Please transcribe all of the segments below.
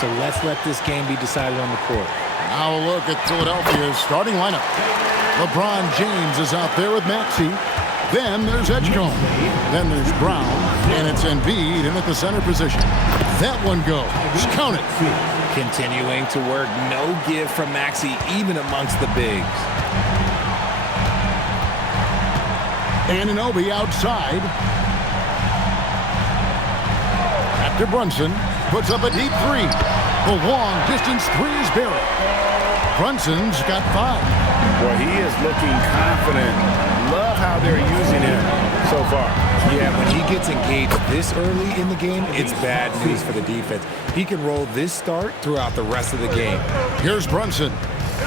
So let's let this game be decided on the court. Now a look at Philadelphia's starting lineup. LeBron James is out there with Maxey. Then there's Edgecombe. Then there's Brown. And it's Embiid in at the center position. That one goes. Count it. Continuing to work. No give from Maxey, even amongst the bigs. Anunoby outside. After Brunson puts up a deep three. The long distance three is buried. Brunson's got 5. Well, he is looking confident. Love how they're using him so far. Yeah, when he gets engaged this early in the game, it's bad news for the defense. He can roll this start throughout the rest of the game. Here's Brunson.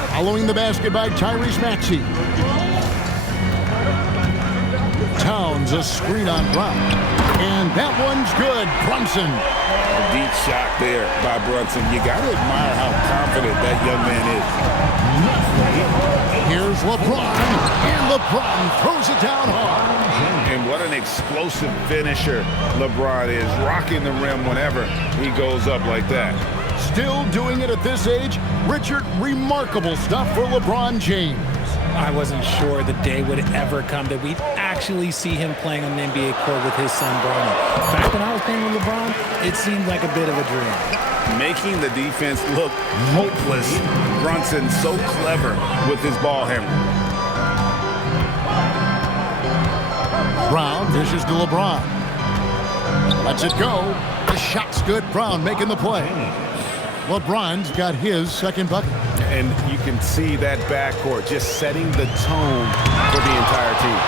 Following the basket by Tyrese Maxey. Towns a screen on Brown. And that one's good. Brunson. A deep shot there by Brunson. You got to admire how confident that young man is. Here's LeBron. And LeBron throws it down hard. And what an explosive finisher LeBron is. Rocking the rim whenever he goes up like that. Still doing it at this age. Richard, remarkable stuff for LeBron James. I wasn't sure the day would ever come that we'd actually see him playing on an NBA court with his son Bronny. Back when I was playing with LeBron, it seemed like a bit of a dream. Making the defense look hopeless. Brunson so clever with his ball handling. Brown dishes to LeBron. Lets it go. The shot's good. Brown making the play. LeBron's got his second bucket. And you can see that backcourt just setting the tone for the entire team.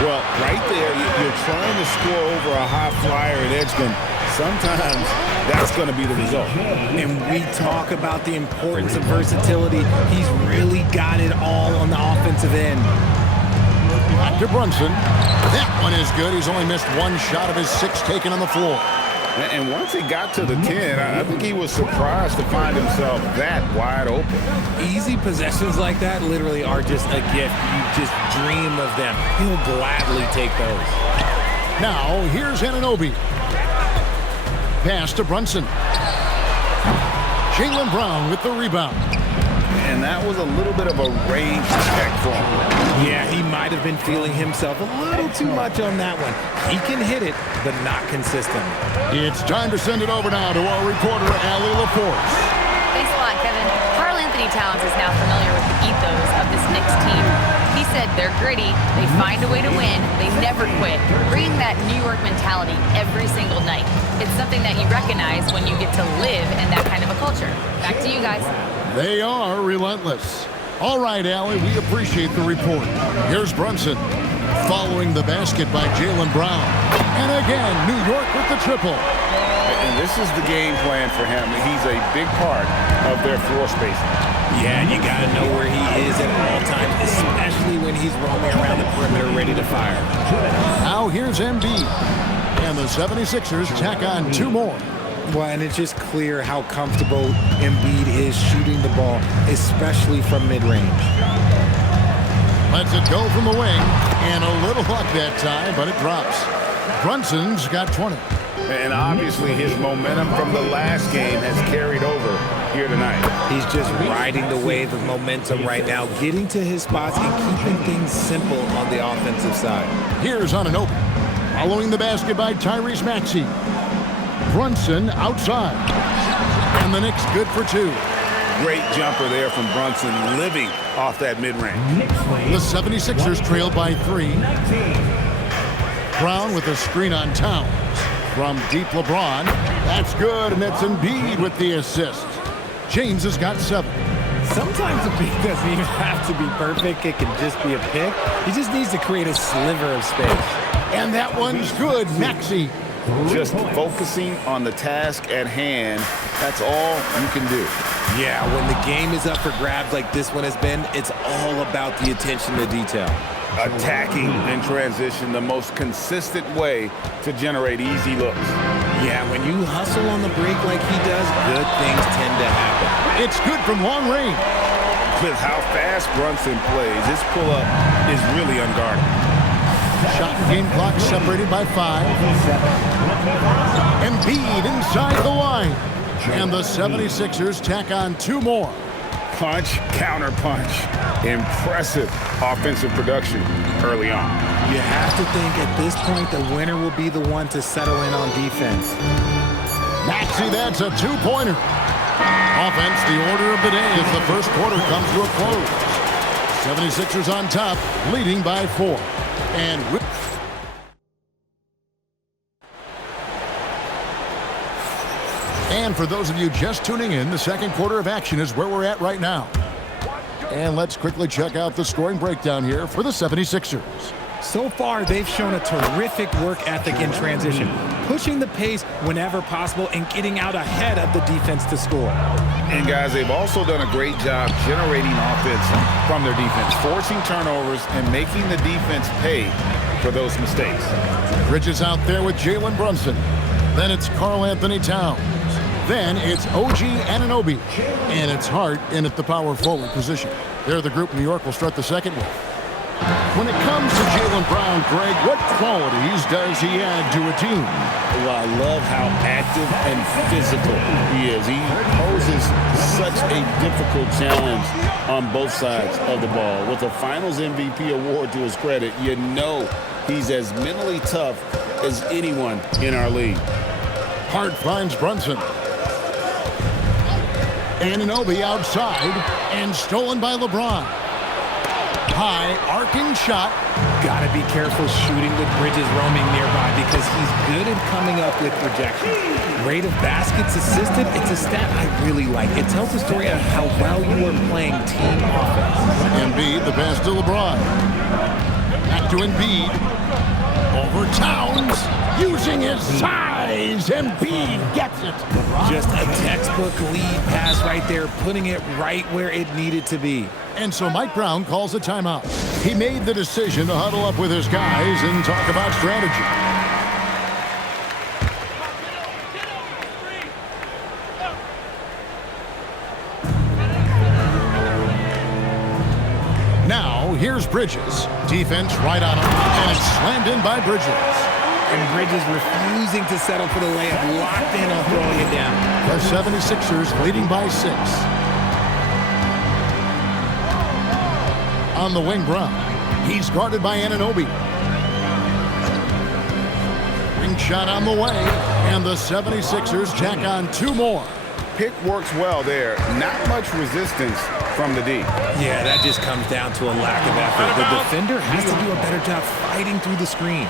Well, right there, you're trying to score over a high flyer at Edgecombe. Sometimes that's going to be the result. And we talk about the importance of versatility. He's really got it all on the offensive end. Back to Brunson. That one is good. He's only missed one shot of his 6 taken on the floor. And once he got to the 10, I think he was surprised to find himself that wide open. Easy possessions like that literally are just a gift. You just dream of them. He'll gladly take those. Now, here's Anunoby. Pass to Brunson. Jaylen Brown with the rebound. And that was a little bit of a range check for him. Yeah, he might have been feeling himself a little too much on that one. He can hit it, but not consistent. It's time to send it over now to our reporter, Allie LaForce. Thanks a lot, Kevin. Karl-Anthony Towns is now familiar with the ethos of this Knicks team. He said they're gritty, they find a way to win, they never quit, bringing that New York mentality every single night. It's something that you recognize when you get to live in that kind of a culture. Back to you guys. They are relentless. All right, Allie, we appreciate the report. Here's Brunson. Following the basket by Jaylen Brown. And again, New York with the triple. And this is the game plan for him. He's a big part of their floor spacing. Yeah, you got to know where he is at all times, especially when he's roaming around the perimeter ready to fire. Now here's Embiid. And the 76ers tack on 2 more. Well, and it's just clear how comfortable Embiid is shooting the ball, especially from mid-range. Lets it go from the wing. And a little luck that time, but it drops. Brunson's got 20. And obviously his momentum from the last game has carried over here tonight. He's just riding the wave of momentum right now, getting to his spots and keeping things simple on the offensive side. Here's Anunoby. Following the basket by Tyrese Maxey. Brunson outside. And the Knicks good for 2. Great jumper there from Brunson, living off that mid-range. The 76ers trailed by 3. Brown with a screen on Towns. From deep LeBron. That's good, and it's Embiid with the assist. James has got 7. Sometimes the pick doesn't even have to be perfect. It can just be a pick. He just needs to create a sliver of space. And that one's good, Maxey. Just focusing on the task at hand, that's all you can do. Yeah, when the game is up for grabs like this one has been, it's all about the attention to detail. Attacking in transition, the most consistent way to generate easy looks. Yeah, when you hustle on the break like he does, good things tend to happen. It's good from long range. With how fast Brunson plays, his pull-up is really unguarded. Shot and game clock separated by 5. Embiid inside the line. And the 76ers tack on 2 more. Punch, counter punch. Impressive offensive production early on. You have to think at this point the winner will be the one to settle in on defense. Maxey, that's a 2-pointer. Offense, the order of the day as the first quarter comes to a close. 76ers on top, leading by 4. And for those of you just tuning in, the second quarter of action is where we're at right now. And let's quickly check out the scoring breakdown here for the 76ers. So far, they've shown a terrific work ethic in transition, pushing the pace whenever possible and getting out ahead of the defense to score. And guys, they've also done a great job generating offense from their defense, forcing turnovers and making the defense pay for those mistakes. Bridges out there with Jalen Brunson. Then it's Karl Anthony Towns. Then it's OG Anunoby. And it's Hart in at the power forward position. They're the group New York will start the second with. When it comes to Jaylen Brown, Greg, what qualities does he add to a team? Well, I love how active and physical he is. He poses such a difficult challenge on both sides of the ball. With a Finals MVP award to his credit, you know he's as mentally tough as anyone in our league. Hart finds Brunson. Anunoby outside and stolen by LeBron. High arcing shot. Got to be careful shooting with Bridges roaming nearby because he's good at coming up with projection. Rate of baskets assisted, it's a stat I really like. It tells the story of how well you are playing team offense. Embiid, the pass to LeBron. Back to Embiid. Over Towns. Using his size. Embiid gets it. Just a textbook lead pass right there, putting it right where it needed to be. And so Mike Brown calls a timeout. He made the decision to huddle up with his guys and talk about strategy. Now, here's Bridges. Defense right on him, and it's slammed in by Bridges. And Bridges refusing to settle for the layup, locked in on throwing it down. The 76ers leading by 6. On the wing, Brown. He's guarded by Anunoby. Wing shot on the way, and the 76ers tack on 2 more. Pick works well there. Not much resistance from the D. Yeah, that just comes down to a lack of effort. The defender has to do a better job fighting through the screen.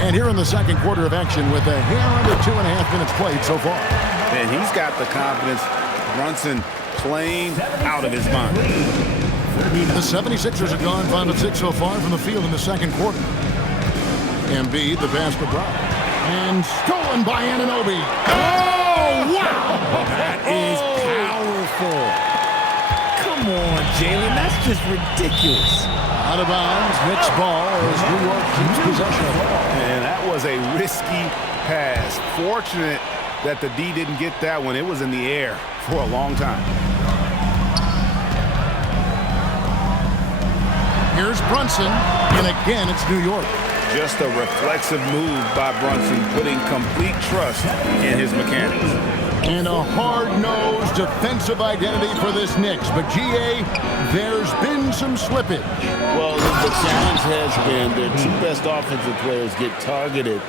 And here in the second quarter of action with a hair under 2.5 minutes played so far. And he's got the confidence. Brunson playing out of his mind. The 76ers have gone 5 of 6 so far from the field in the second quarter. Embiid, the pass to Brown. And stolen by Anunoby. Oh, wow! That is powerful. Come on, Jalen. That's just ridiculous. Out of bounds, Knicks ball as New York keeps possession of it. And that was a risky pass. Fortunate that the D didn't get that one. It was in the air for a long time. Here's Brunson, and again it's New York. Just a reflexive move by Brunson, putting complete trust in his mechanics. And a hard-nosed defensive identity for this Knicks. But, GA, there's been some slippage. Well, the challenge has been their 2 best offensive players get targeted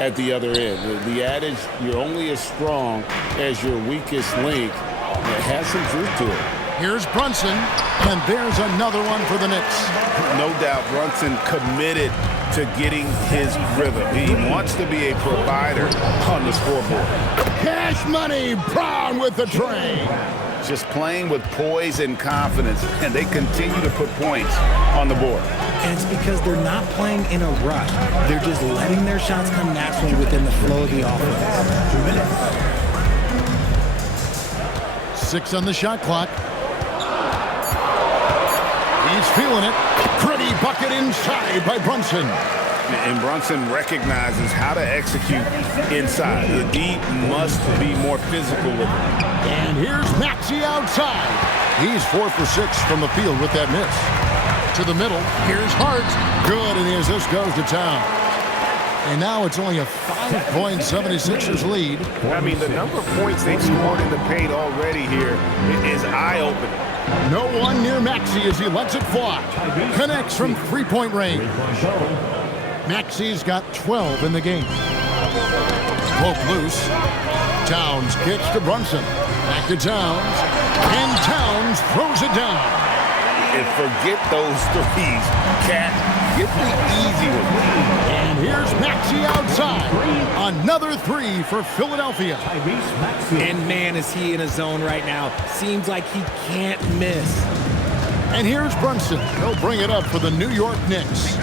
at the other end. The adage, you're only as strong as your weakest link, it has some truth to it. Here's Brunson, and there's another one for the Knicks. No doubt Brunson committed to getting his rhythm. He wants to be a provider on the scoreboard. Cash money, Brown with the tray. Just playing with poise and confidence, and they continue to put points on the board. And it's because they're not playing in a rush. They're just letting their shots come naturally within the flow of the offense. 2 minutes. 6 on the shot clock. He's feeling it. Pretty bucket inside by Brunson. And Brunson recognizes how to execute inside. The D must be more physical with it. And here's Maxey outside. He's 4 for 6 from the field with that miss. to the middle. Here's Hart. Good, and the assist goes to Town. And now it's only a 5-point 76ers lead. I mean, the number of points they've scored in the paint already here is eye-opening. No one near Maxey as he lets it fly. Connects from three-point range. Maxey's got 12 in the game. Poke loose. Towns kicks to Brunson. Back to Towns. And Towns throws it down. And forget those threes. Cat, get the easy one. And here's Maxey outside. Another three for Philadelphia. And man, is he in a zone right now. Seems like he can't miss. And here's Brunson. He'll bring it up for the New York Knicks.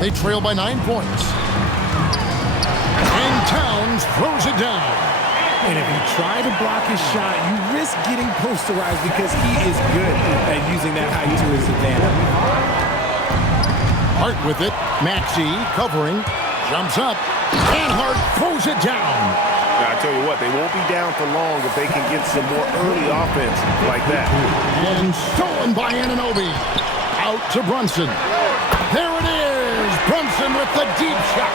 They trail by 9 points. And Towns throws it down. And if you try to block his shot, you risk getting posterized because he is good at using that height to his advantage. Hart with it. Maxey covering. Jumps up. And Hart throws it down. Now, I tell you what, they won't be down for long if they can get some more early offense like that. And stolen by Anunoby. Out to Brunson. There it is. Brunson with the deep shot.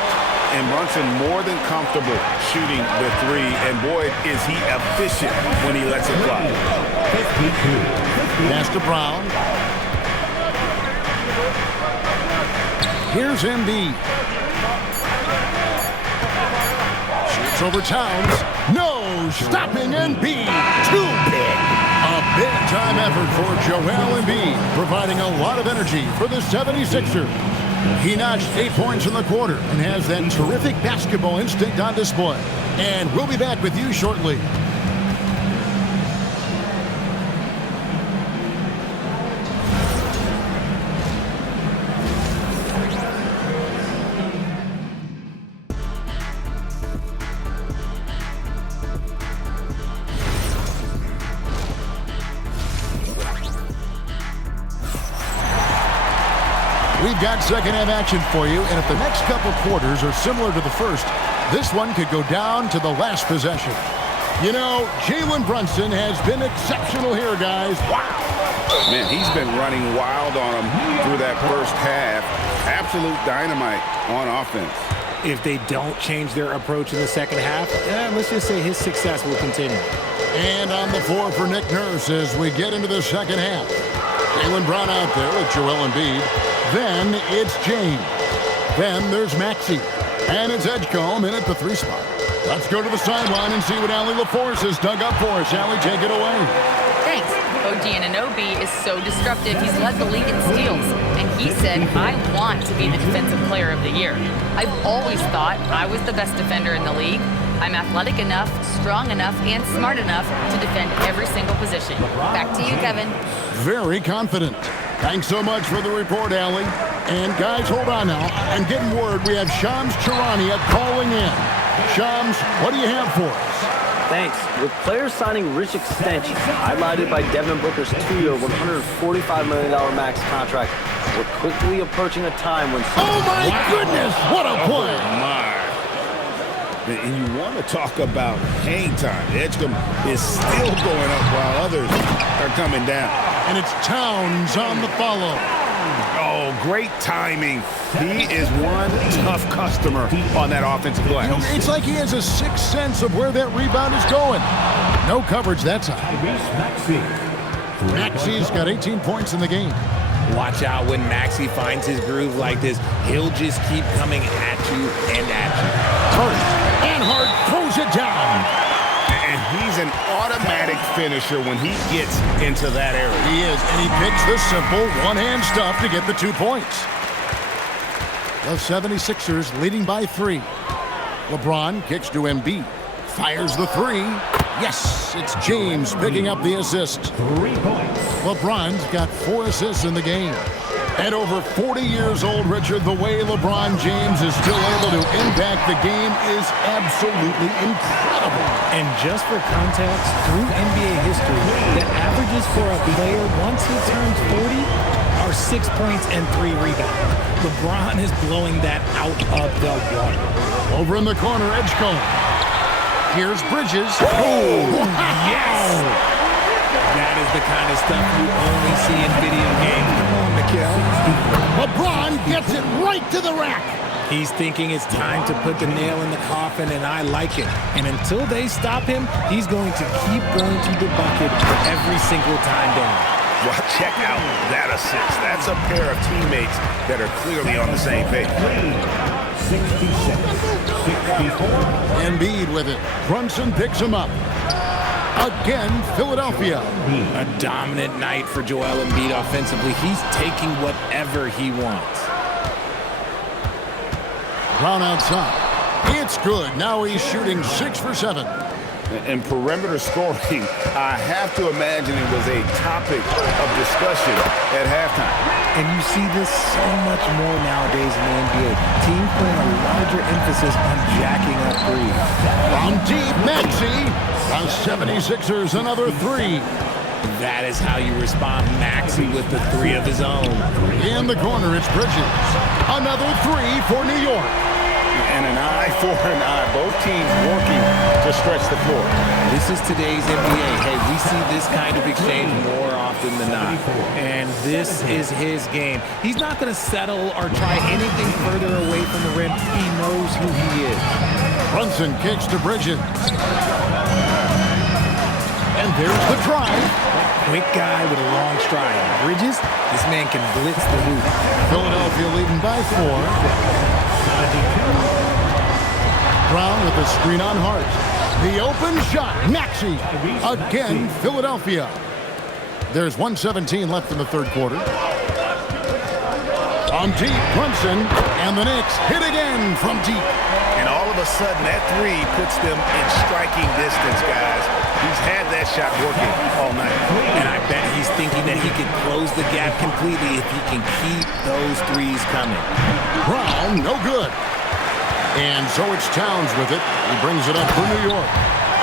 And Brunson more than comfortable shooting the three. And boy, is he efficient when he lets it fly. Pass to Brown. Here's Embiid. Shoots over Towns. No, stopping Embiid. Too big. A big-time effort for Joel Embiid, providing a lot of energy for the 76ers. He notched 8 points in the quarter and has that terrific basketball instinct on display. And we'll be back with you shortly. We've got second-half action for you, and if the next couple quarters are similar to the first, this one could go down to the last possession. You know, Jalen Brunson has been exceptional here, guys. Wow! Man, he's been running wild on them through that first half. Absolute dynamite on offense. If they don't change their approach in the second half, let's just say his success will continue. And on the floor for Nick Nurse as we get into the second half. Jaylen Brown out there with Joel Embiid. Then it's James. Then there's Maxey. And it's Edgecombe in at the 3 spot. Let's go to the sideline and see what Allie LaForce has dug up for us. Allie, take it away. Thanks. OG Anunoby is so disruptive. He's led the league in steals. And he said, I want to be the defensive player of the year. I've always thought I was the best defender in the league. I'm athletic enough, strong enough, and smart enough to defend every single position. Back to you, Kevin. Very confident. Thanks so much for the report, Allie. And guys, hold on now. I'm getting word we have Shams Charania calling in. Shams, what do you have for us? Thanks. With players signing rich extensions, highlighted by Devin Booker's 2-year, $145 million max contract, we're quickly approaching a time when... Oh, my goodness! What a play! My. And you want to talk about hang time. Edgecombe is still going up while others are coming down. And it's Towns on the follow. Oh, great timing. He is one tough customer on that offensive glass. You know, it's like he has a sixth sense of where that rebound is going. No coverage that time. Maxey's got 18 points in the game. Watch out when Maxey finds his groove like this. He'll just keep coming at you and at you. Hart throws it down. And he's an automatic finisher when he gets into that area. He is, and he picks the simple one-hand stuff to get the 2 points. The 76ers leading by 3. LeBron kicks to Embiid. Fires the 3. Yes, it's James picking up the assist. 3 points. LeBron's got 4 assists in the game. At over 40 years old, Richard, the way LeBron James is still able to impact the game is absolutely incredible. And just for context, through NBA history, the averages for a player once he turns 40 are 6 points and 3 rebounds. LeBron is blowing that out of the water. Over in the corner, Edgecombe. Here's Bridges. Oh, yes! That is the kind of stuff you only see in video games. Come on, Mikhail. LeBron gets it right to the rack. He's thinking it's time to put the nail in the coffin, and I like it. And until they stop him, he's going to keep going to the bucket every single time down. Well, check out that assist. That's a pair of teammates that are clearly on the same page. 66-64. Embiid with it. Brunson picks him up. Again, Philadelphia. A dominant night for Joel Embiid offensively. He's taking whatever he wants. Brown outside. It's good. Now he's shooting 6 for 7. And perimeter scoring, I have to imagine it was a topic of discussion at halftime. And you see this so much more nowadays in the NBA. Teams putting a larger emphasis on jacking up threes. From deep, Maxey. The 76ers, another 3. That is how you respond. Maxey with the 3 of his own. In the corner, it's Bridges. Another 3 for New York. And an eye for an eye. Both teams working to stretch the floor. This is today's NBA. Hey, we see this kind of exchange more often than not. And this is his game. He's not going to settle or try anything further away from the rim. He knows who he is. Brunson kicks to Bridges. And there's the drive. Quick guy with a long stride. Bridges, this man can blitz the hoop. Philadelphia leading by 4. Brown with a screen on Hart. The open shot. Maxey. Again, Philadelphia. There's 1:17 left in the third quarter. On deep, Brunson. And the Knicks hit again from deep. And all of a sudden, that 3 puts them in striking distance, guys. He's had that shot working all night. And I bet he's thinking that he could close the gap completely if he can keep those 3s coming. Brown, no good. And so it's Towns with it. He brings it up for New York.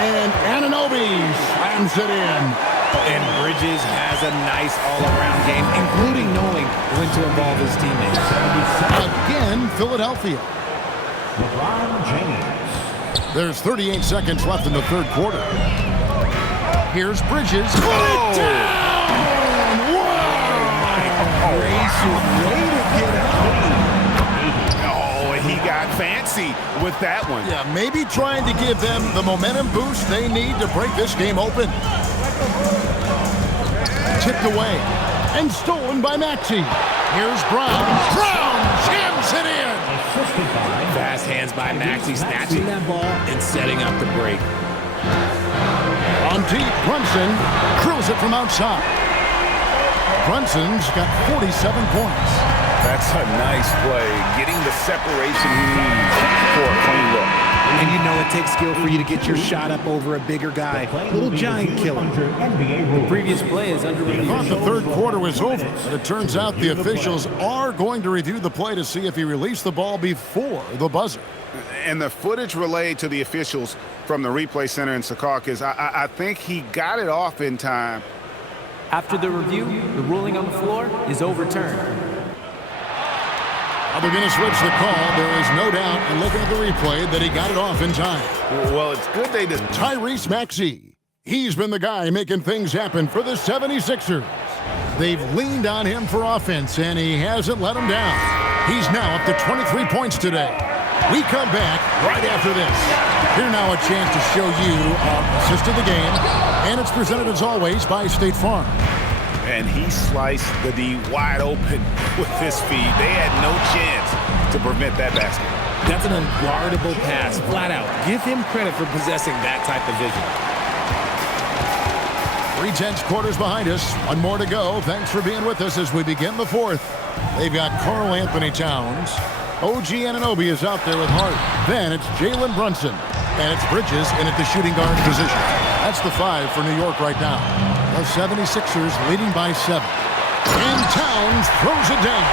And Anunoby slams it in. And Bridges has a nice all-around game, including knowing when to involve his teammates. Again, Philadelphia. LeBron James. There's 38 seconds left in the third quarter. Here's Bridges. Put it down! Wow! Gracious way to get up. Oh, and he got fancy with that one. Yeah, maybe trying to give them the momentum boost they need to break this game open. Tipped away and stolen by Maxey. Here's Brown. Brown jams it in. Fast hands by Maxey, snatching that ball and setting up the break. On deep, Brunson drills it from outside. Brunson's got 47 points. That's a nice play, getting the separation he needs for a clean look. And you know it takes skill for you to get your shot up over a bigger guy. Little giant killer. The previous play is under review. I thought the third quarter was over, but it turns out the officials are going to review the play to see if he released the ball before the buzzer. And the footage relayed to the officials from the replay center in Secaucus, I think he got it off in time. After the review, the ruling on the floor is overturned. They're going to switch the call. There is no doubt, and looking at the replay, that he got it off in time. Well, it's good they did. Tyrese Maxey. He's been the guy making things happen for the 76ers. They've leaned on him for offense, and he hasn't let them down. He's now up to 23 points today. We come back right after this. Here now a chance to show you our assist of the game, and it's presented as always by State Farm. And he sliced the D wide open with his feet. They had no chance to prevent that basket. That's an unguardable pass, flat out. Give him credit for possessing that type of vision. 3/10 quarters behind us. One more to go. Thanks for being with us as we begin the fourth. They've got Karl Anthony Towns. OG Anunoby is out there with Hart. Then it's Jalen Brunson. And it's Bridges in at the shooting guard position. That's the 5 for New York right now. The 76ers leading by 7. And Towns throws it down.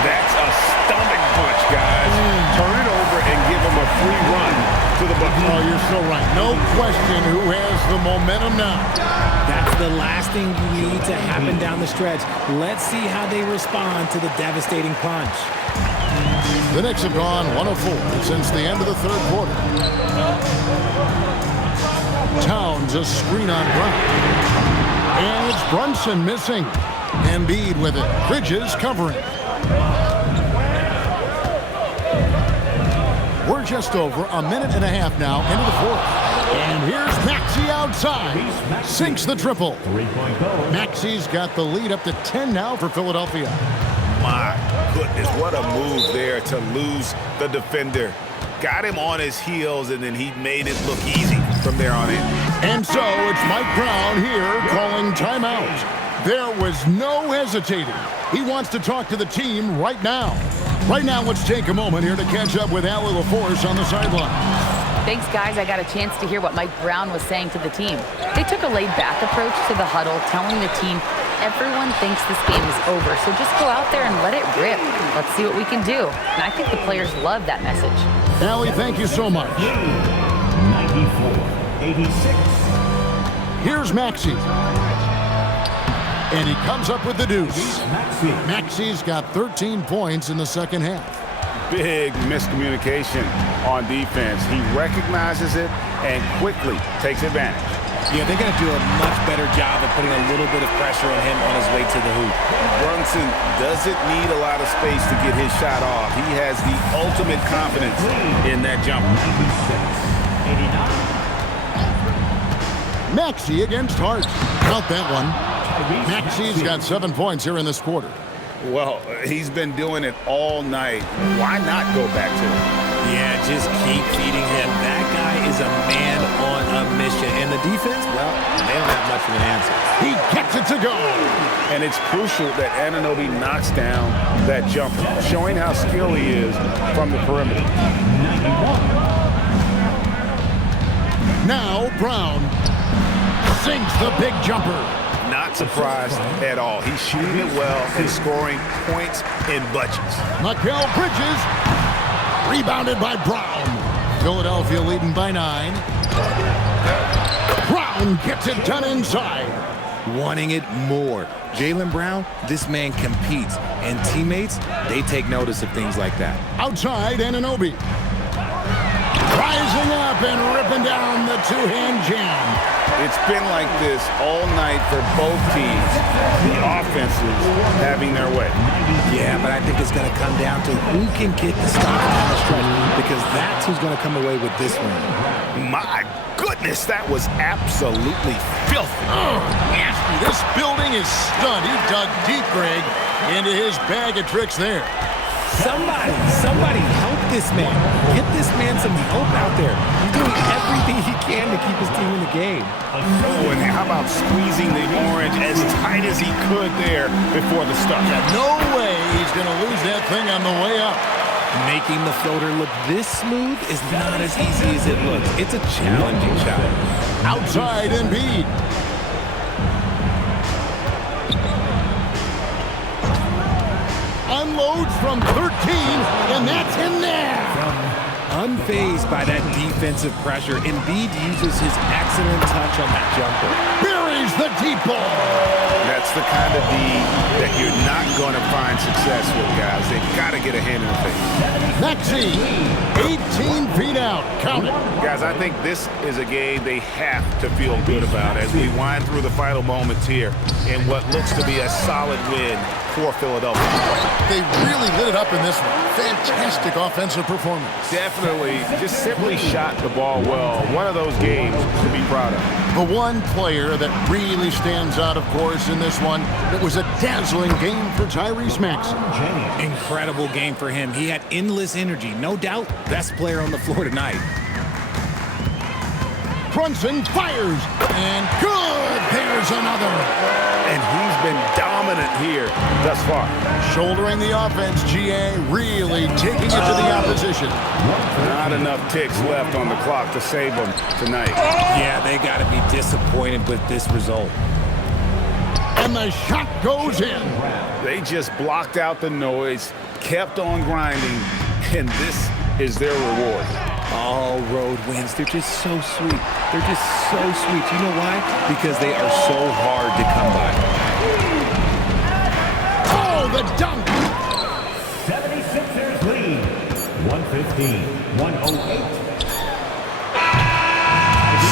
That's a stomach punch, guys. Turn it over and give him a free run to the bucket. Oh, you're so right. No question who has the momentum now. That's the last thing you need to happen down the stretch. Let's see how they respond to the devastating punch. The Knicks have gone 1-4 since the end of the third quarter. Towns a screen on Brown. And it's Brunson missing. Embiid with it. Bridges covering. We're just over a minute and a half now into the fourth. And here's Maxey outside. Sinks the triple. Maxey's got the lead up to 10 now for Philadelphia. My goodness, what a move there to lose the defender. Got him on his heels, and then he made it look easy from there on in. And so it's Mike Brown here calling timeout. There was no hesitating. He wants to talk to the team right now. Right now, let's take a moment here to catch up with Allie LaForce on the sideline. Thanks, guys. I got a chance to hear what Mike Brown was saying to the team. They took a laid-back approach to the huddle, telling the team, everyone thinks this game is over, so just go out there and let it rip. Let's see what we can do. And I think the players love that message. Allie, thank you so much. 94-86. Here's Maxey. And he comes up with the deuce. Maxey's got 13 points in the second half. Big miscommunication on defense. He recognizes it and quickly takes advantage. Yeah, they're going to do a much better job of putting a little bit of pressure on him on his way to the hoop. Brunson doesn't need a lot of space to get his shot off. He has the ultimate confidence in that jumper. 89. Maxey against Hart. Count that one. Maxey's got 7 points here in this quarter. Well, he's been doing it all night. Why not go back to him? Yeah, just keep feeding him. That guy is a man on a mission. And the defense, well, they don't have much of an answer. He gets it to go. And it's crucial that Anunoby knocks down that jumper, showing how skilled he is from the perimeter. 91. Now Brown sinks the big jumper. Not surprised at all. He's shooting it well and scoring points in bunches. Mikal Bridges, rebounded by Brown. Philadelphia leading by 9. Brown gets it done inside. Wanting it more. Jaylen Brown, this man competes. And teammates, they take notice of things like that. Outside, Anunoby. Rising up and ripping down the two-hand jam. It's been like this all night for both teams. The offenses having their way. Yeah, but I think it's going to come down to who can get the stop down the stretch, because that's who's going to come away with this win. My goodness, that was absolutely filthy. Oh, nasty. This building is stunned. He dug deep, Greg, into his bag of tricks there. Somebody help this man. Get this man some help out there. He's doing everything he can to keep his team in the game. Oh, and how about squeezing the orange as tight as he could there before the stuff? No way he's going to lose that thing on the way up. Making the floater look this smooth is not as easy as it looks. It's a challenging shot. Outside Embiid. Unloads from 13, and that's in there. Unfazed by that defensive pressure, Embiid uses his excellent touch on that jumper. Buries the deep ball. That's the kind of D that you're not going to find success with, guys. They've got to get a hand in the face. Maxey, 18 feet out. Count it. Guys, I think this is a game they have to feel good about as we wind through the final moments here in what looks to be a solid win for Philadelphia. They really lit it up in this one. Fantastic offensive performance. Definitely just simply shot the ball well. One of those games to be proud of. The one player that really stands out, of course, in this one, it was a dazzling game for Tyrese Maxey. Incredible game for him. He had endless energy. No doubt, best player on the floor tonight. Brunson fires, and good, there's another. And he's been dominant here thus far. Shouldering the offense, GA really taking it to the opposition. Not enough ticks left on the clock to save them tonight. Yeah, they got to be disappointed with this result. And the shot goes in. They just blocked out the noise, kept on grinding, and this is their reward. All road wins, they're just so sweet. They're just so sweet. You know why? Because they are so hard to come by. Oh, the dunk! 76ers lead. 115-108.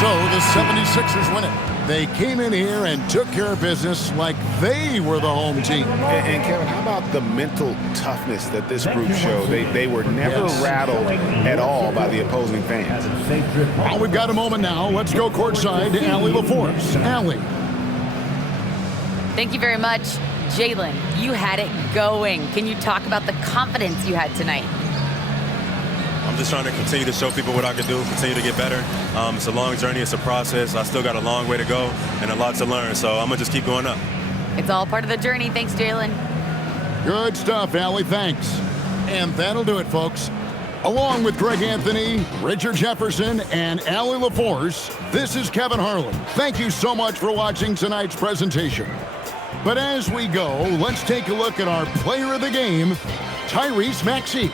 So the 76ers win it. They came in here and took care of business like they were the home team. And Kevin, how about the mental toughness that this group showed? They were never rattled at all by the opposing fans. Well, we've got a moment now. Let's go courtside to Allie LaForce. Allie. Thank you very much. Jalen, you had it going. Can you talk about the confidence you had tonight? I'm just trying to continue to show people what I can do, continue to get better. It's a long journey. It's a process. I still got a long way to go and a lot to learn, so I'm going to just keep going up. It's all part of the journey. Thanks, Jalen. Good stuff, Allie. Thanks. And that'll do it, folks. Along with Greg Anthony, Richard Jefferson, and Allie LaForce, this is Kevin Harlan. Thank you so much for watching tonight's presentation. But as we go, let's take a look at our player of the game, Tyrese Maxey.